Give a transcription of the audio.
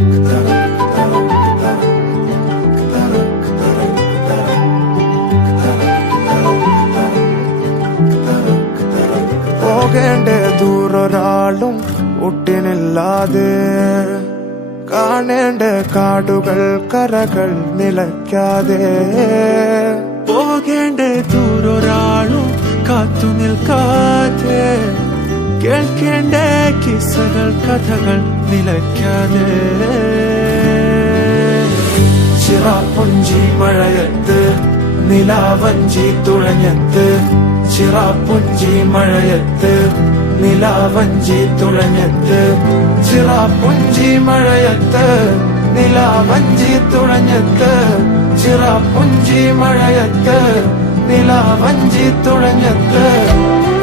പോകേണ്ട ദൂരൊരാളും ഒട്ടിനില്ലാതെ, കാണേണ്ട കാടുകൾ കരകൾ നിലയ്ക്കാതെ, പോകേണ്ട ദൂരൊരാളും കാത്തു നിൽക്കാതെ, കേൾക്കേണ്ട കിസ്സകൾ കഥകൾ നിലയ്ക്കാതെ. ചിറാപ്പുഞ്ചി മഴയത്ത് നിലാവഞ്ചി തുഴഞ്ഞത്ത്, ചിറാപ്പുഞ്ചി മഴയത്ത് നിലാവഞ്ചി തുഴഞ്ഞത്ത്, ചിറാപ്പുഞ്ചി മഴയത്ത് നിലാവഞ്ചി തുഴഞ്ഞത്ത്, ചിറാപ്പുഞ്ചി മഴയത്ത് നിലാവഞ്ചി തുഴഞ്ഞത്ത്.